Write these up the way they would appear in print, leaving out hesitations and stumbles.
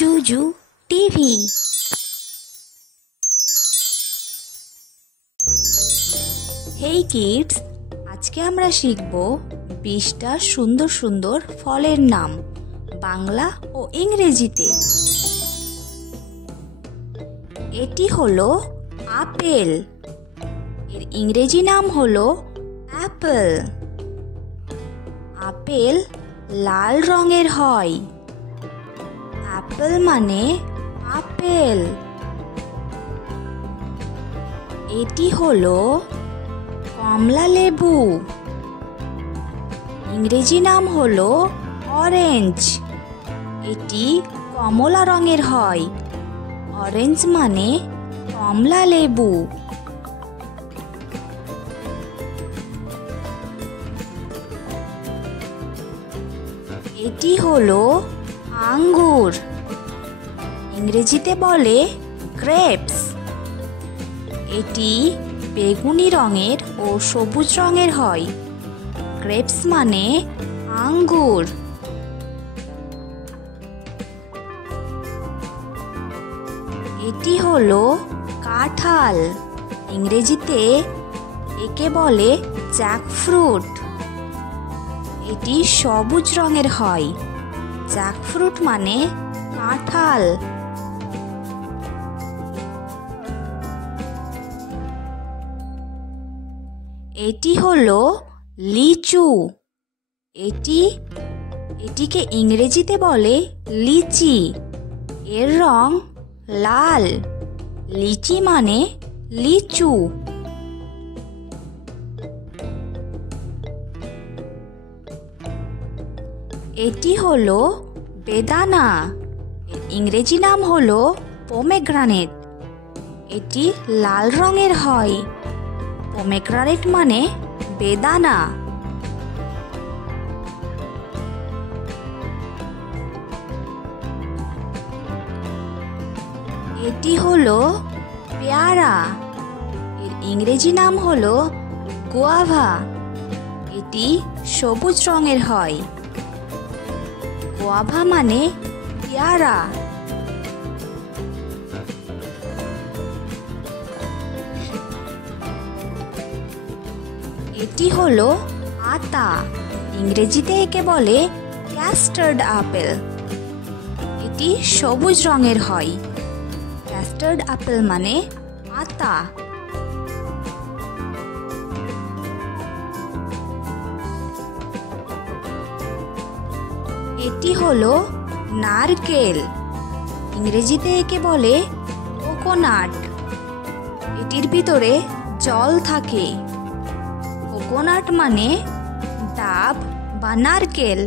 জুজু TV. হেই kids, আজকে আমরা শিখব 20টা সুন্দর সুন্দর ফলের নাম বাংলা ও ইংরেজিতে। এটি হলো আপেল, এর ইংরেজি নাম হলো অ্যাপল। আপেল লাল রঙের হয়। অ্যাপল মানে আপেল। এটি হলো কমলা লেবু, ইংরেজি নাম হলো অরেঞ্জ। এটি কমলা রঙের হয়। অরেঞ্জ মানে কমলা লেবু। এটি হলো আঙ্গুর, ইংরেজিতে বলে গ্রেপস। এটি বেগুনি রঙের ও সবুজ রঙের হয়। গ্রেপস মানে আঙ্গুর। এটি হলো কাঁঠাল, ইংরেজিতে একে বলে জ্যাকফ্রুট। এটি সবুজ রঙের হয়। জ্যাকফ্রুট মানে কাঁঠাল। এটি হলো লিচু। এটিকে ইংরেজিতে বলে লিচি। এর রং লাল। লিচি মানে লিচু। এটি হলো বেদানা, ইংরেজি নাম হলো পমেগ্রানেট। এটি লাল রঙের হয়। পমেগ্রানেট মানে বেদানা। এটি হলো পেয়ারা, এর ইংরেজি নাম হলো গোয়াভা। এটি সবুজ রঙের হয়। গোয়াভা মানে পেয়ারা। এটি হলো আতা, ইংরেজিতে একে বলে কাস্টার্ড আপেল। এটি সবুজ রঙের হয়। কাস্টার্ড আপেল মানে আতা। এটি হলো নারকেল, ইংরেজিতে একে বলে কোকোনাট। এটির ভিতরে জল থাকে। কোকোনাট মানে ডাব বা নারকেল।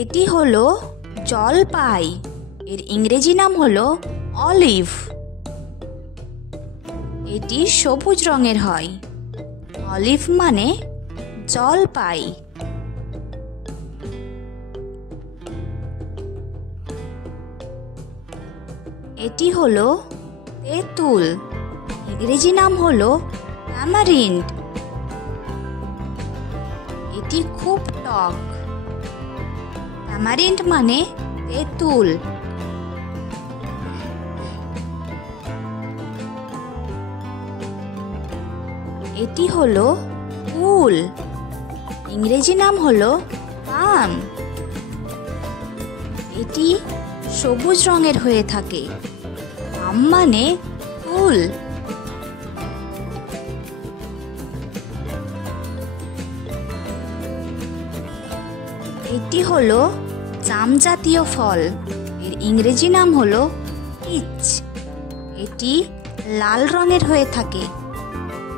এটি হলো জলপাই, এর ইংরেজি নাম হলো অলিভ। এটি সবুজ রঙের হয়। অলিভ মানে জলপাই। এটি হলো তেঁতুল, ইংরেজি নাম হলো ট্যামারিন্ড। এটি খুব টক। ট্যামারিন্ড মানে তেঁতুল। এটি হলো কুল, ইংরেজি নাম হলো পাম। এটি সবুজ রঙের হয়ে থাকে। পাম মানে কুল। এটি হলো জাম জাতীয় ফল, এর ইংরেজি নাম হলো পিচ। এটি লাল রঙের হয়ে থাকে।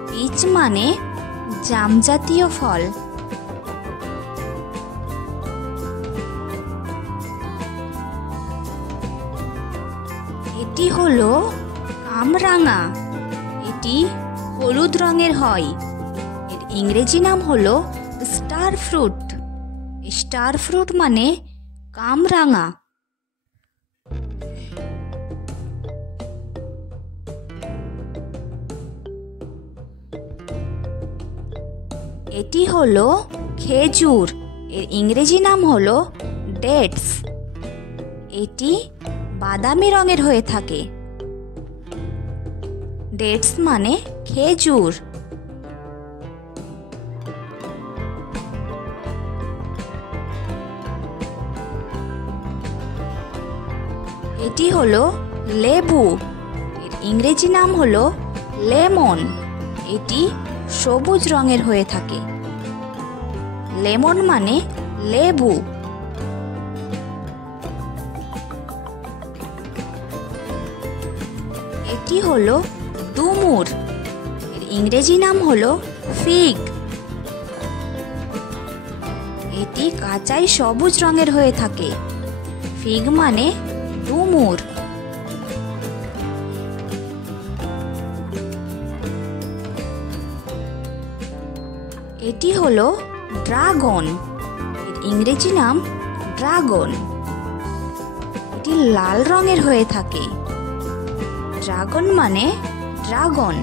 পিচ মানে জাম জাতীয় ফল। এটি হলো কামরাঙা। এটি হলুদ রঙের হয়। এর ইংরেজি নাম হলো স্টার ফ্রুট। স্টার ফ্রুট মানে কামরাঙা। এটি হলো খেজুর, এর ইংরেজি নাম হলো ডেটস। এটি বাদামি রঙের হয়ে থাকে। ডেটস মানে খেজুর। এটি হলো লেবু, এর ইংরেজি নাম হলো লেমন। এটি সবুজ রঙের হয়ে থাকে। লেমন মানে লেবু। এটি হলো ডুমুর, এর ইংরেজি নাম হলো ফিগ। এটি কাঁচাই সবুজ রঙের হয়ে থাকে। ফিগ মানে ডুমুর। এটি হলো ড্রাগন, এর ইংরেজি নাম ড্রাগন। এটি লাল রঙের হয়ে থাকে। ড্রাগন মানে ড্রাগন।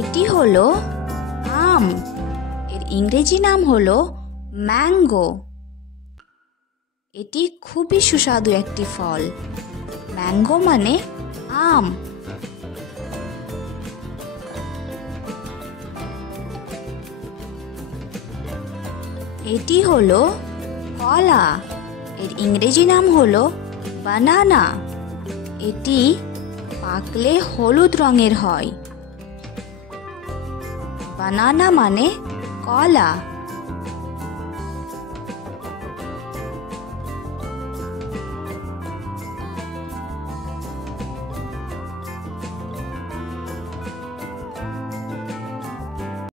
এটি হলো আম, এর ইংরেজি নাম হলো ম্যাঙ্গো। এটি খুবই সুস্বাদু একটি ফল। ম্যাঙ্গো মানে আম। এটি হলো কলা, এর ইংরেজি নাম হলো বানানা। এটি পাকলে হলুদ রঙের হয়। বানানা মানে কলা।